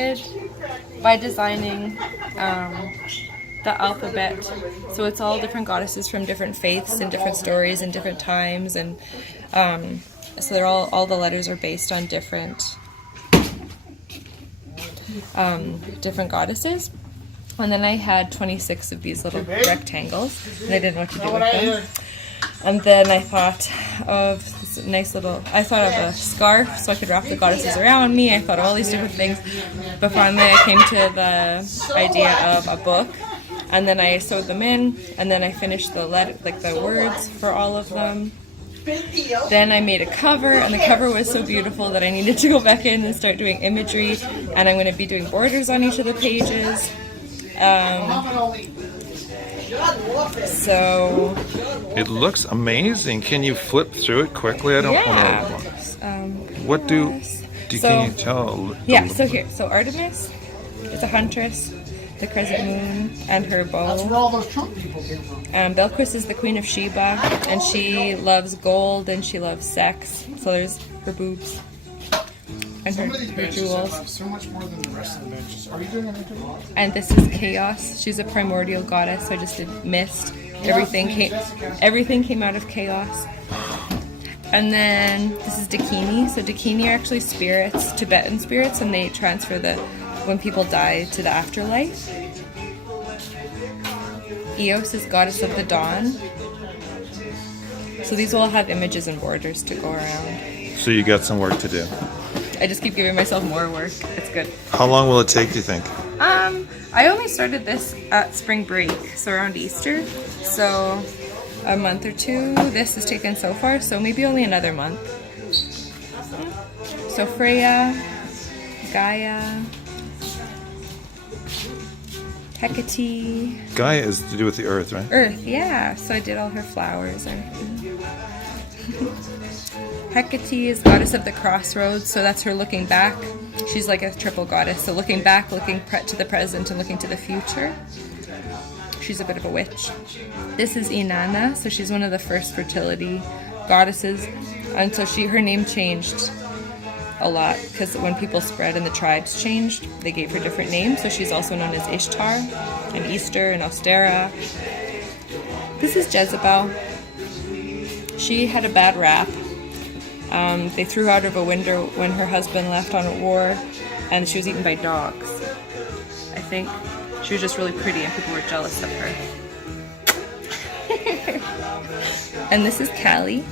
started by designing the alphabet. So it's all different goddesses from different faiths and different stories and different times, and so they're all the letters are based on different goddesses. And then I had 26 of these little rectangles, and I didn't know what to do with them. And then I thought of this nice little, I thought of a scarf so I could wrap the goddesses around me. I thought of all these different things. But finally I came to the idea of a book. And then I sewed them in, and then I finished the words for all of them. Then I made a cover, and the cover was so beautiful that I needed to go back in and start doing imagery. And I'm going to be doing borders on each of the pages. So it looks amazing. Can you flip through it quickly? I don't know. What can you tell? Yeah, so Artemis is a huntress, the crescent moon, and her bow. That's where all those Trump people came from. Belquis is the queen of Sheba, and she loves gold and she loves sex. So there's her boobs and her jewels. Have so much more than the rest of the benches. Are you doing anything? And this is Chaos. She's a primordial goddess. So I just did mist. Everything came out of chaos. And then this is Dakini. So Dakini are actually spirits, Tibetan spirits, and they transfer when people die to the afterlife. Eos is goddess of the dawn. So these will have images and borders to go around. So you got some work to do. I just keep giving myself more work. It's good. How long will it take, do you think? I only started this at spring break, so around Easter. So a month or two. This has taken so far, so maybe only another month. So Freya, Gaia, Hecate. Gaia is to do with the earth, right? Earth, yeah. So I did all her flowers and everything. Hecate is goddess of the crossroads, so that's her looking back. She's like a triple goddess, so looking back, looking to the present, and looking to the future. She's a bit of a witch. This is Inanna, so she's one of the first fertility goddesses, and so her name changed a lot because when people spread and the tribes changed, they gave her different names. So she's also known as Ishtar and Easter and Ostera. This is Jezebel. She had a bad rap. They threw her out of a window when her husband left on a war, and she was eaten by dogs. I think she was just really pretty and people were jealous of her. And this is Kali.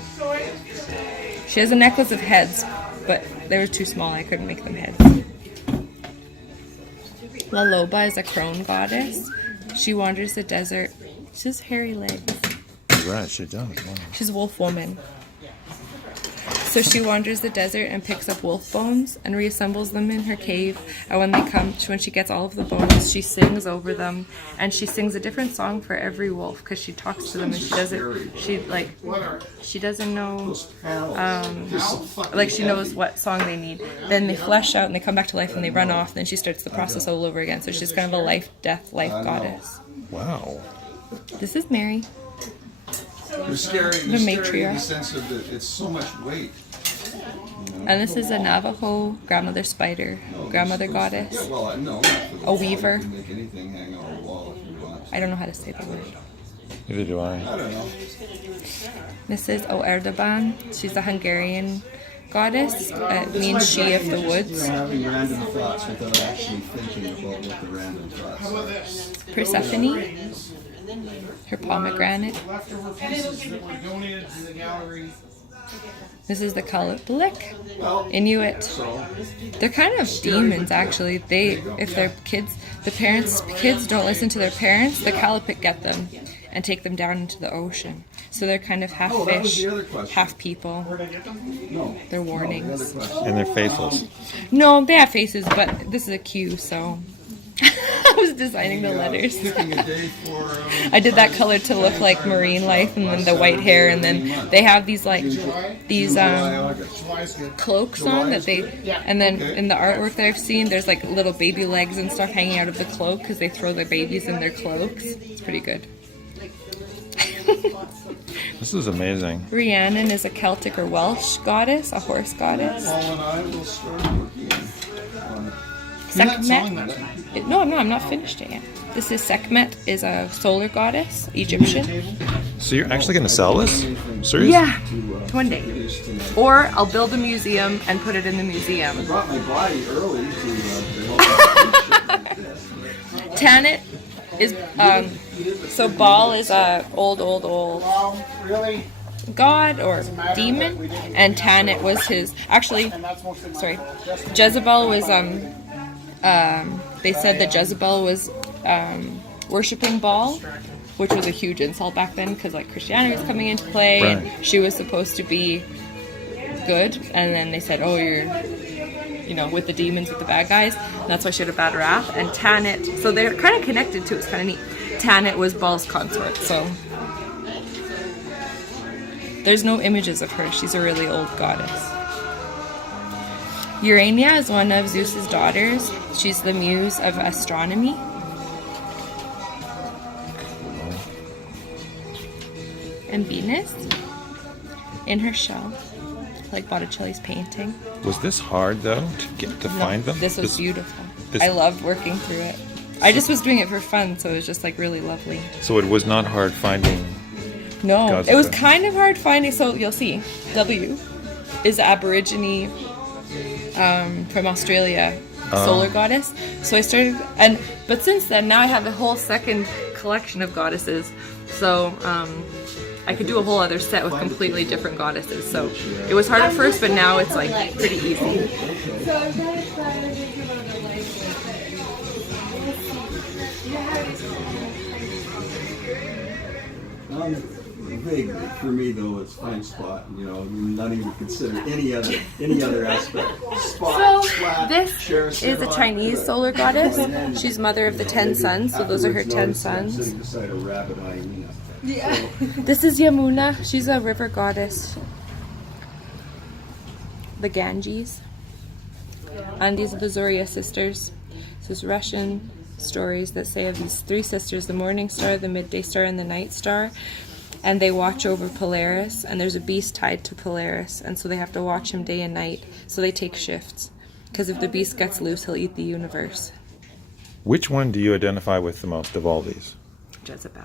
She has a necklace of heads, but they were too small, I couldn't make them heads. La Loba is a crone goddess. She wanders the desert. She has hairy legs. Right, she does. Wow. She's a wolf woman. So she wanders the desert and picks up wolf bones and reassembles them in her cave. And when she gets all of the bones, she sings over them, and she sings a different song for every wolf because she talks to them, and she doesn't know, she knows what song they need. Then they flesh out and they come back to life and they run off. Then she starts the process all over again. So she's kind of a life goddess. Wow. This is Mary. You're scary. The matriarch. In the sense of that it's so much weight. And this is a Navajo grandmother spider, grandmother goddess. Well, no. A weaver. Make anything hang on a wall if you want. I don't know how to say the word. Neither do I. I don't know. This is Erdogan. She's a Hungarian goddess. It means she of the woods. Having random thoughts without actually thinking about what the random thoughts How about this? Persephone. Her pomegranate. Leftover pieces that were donated to the gallery. This is the Kalipalik, Inuit. They're kind of demons, actually. If their kids don't listen to their parents, the Kalipik get them and take them down into the ocean. So they're kind of half fish, half people. They're warnings. And they're faithfuls. No, they have faces, but this is a Q, so I was designing the letters. I did that color to look like marine life, and then the white hair, and then they have these cloaks on that and then in the artwork that I've seen, there's like little baby legs and stuff hanging out of the cloak because they throw their babies in their cloaks. It's pretty good. This is amazing. Rhiannon is a Celtic or Welsh goddess, a horse goddess. Paul and I will start working on You're not selling Sekhmet. that tonight. No, I'm not finished it yet. This is Sekhmet, is a solar goddess, Egyptian. So you're actually going to sell this? Serious? Yeah, one day. Or I'll build a museum and put it in the museum. Brought my body early to help. Tanit is, so Baal is a old Well, really? god or demon, and Tanit was his, actually, And that's mostly my sorry, Jezebel was, they said that Jezebel was worshipping Baal, which was a huge insult back then because like Christianity was coming into play, Right. and she was supposed to be good, and then they said, oh, you're, you know, with the demons, with the bad guys, and that's why she had a bad rap. And Tanit, so they're kind of connected too, it's kind of neat. Tanit was Baal's consort, so there's no images of her, she's a really old goddess. Urania is one of Zeus's daughters. She's the muse of astronomy. And Venus in her shell, like Botticelli's painting. Was this hard though to find them? This was beautiful. this- I loved working through it. I just was doing it for fun, so it was just like really lovely. So it was not hard finding. No, God's it was effect. kind of hard finding. So you'll see, W is Aborigine from Australia, solar goddess. So I started, but since then, now I have a whole second collection of goddesses. So I could do a whole other set with completely different goddesses. So it was hard at first, but now it's like pretty easy. Vaguely, for me though, it's fine spot. You know, not even consider any other aspect. Spot, So flat, this share is a spot. Chinese solar goddess. She's mother of the 10 sons, so those are her 10 sons. Sitting beside a rabbit eyeing me. This is Yamuna. She's a river goddess. The Ganges. And these are the Zoria sisters. So it's Russian stories that say of these three sisters, the morning star, the midday star, and the night star. And they watch over Polaris, and there's a beast tied to Polaris, and so they have to watch him day and night. So they take shifts. Because if the beast gets loose, he'll eat the universe. Which one do you identify with the most of all these? Jezebel.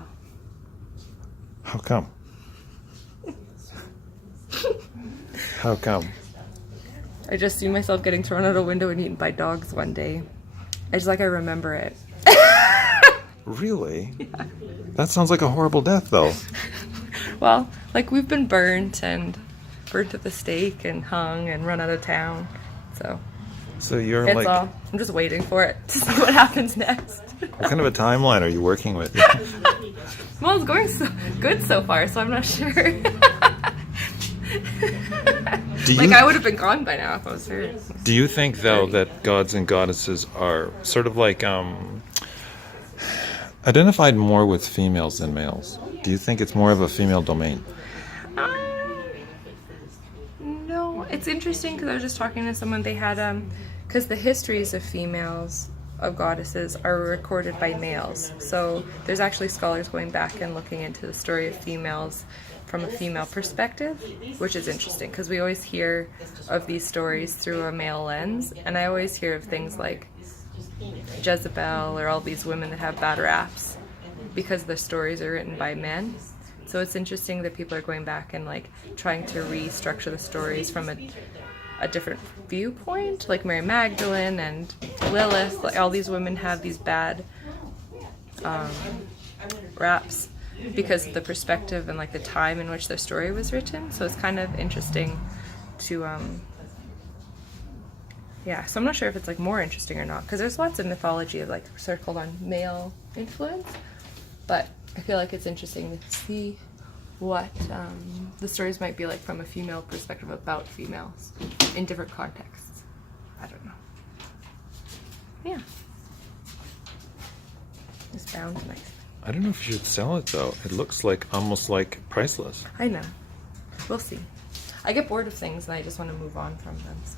How come? How come? I just see myself getting thrown out a window and eaten by dogs one day. I remember it. Really? Yeah. That sounds like a horrible death, though. Well, like we've been burnt at the stake and hung and run out of town. So you're it's like, all. I'm just waiting for it to see what happens next. what kind of a timeline are you working with? Well, it's going so good so far, so I'm not sure. I would have been gone by now if I was here. Do you think, though, that gods and goddesses are sort of like identified more with females than males? Do you think it's more of a female domain? No, it's interesting because I was just talking to someone. They had because the histories of females of goddesses are recorded by males. So there's actually scholars going back and looking into the story of females from a female perspective, which is interesting because we always hear of these stories through a male lens, and I always hear of things like Jezebel or all these women that have bad raps because their stories are written by men. So it's interesting that people are going back and like trying to restructure the stories from a different viewpoint, like Mary Magdalene and Lilith. Like all these women have these bad raps because of the perspective and like the time in which their story was written. So it's kind of interesting to so I'm not sure if it's like more interesting or not because there's lots of mythology of like circled on male influence, but I feel like it's interesting to see what the stories might be like from a female perspective about females in different contexts. I don't know. Yeah. It's bound nice. I don't know if you should sell it, though. It looks like almost like priceless. I know. We'll see. I get bored of things and I just want to move on from them. So.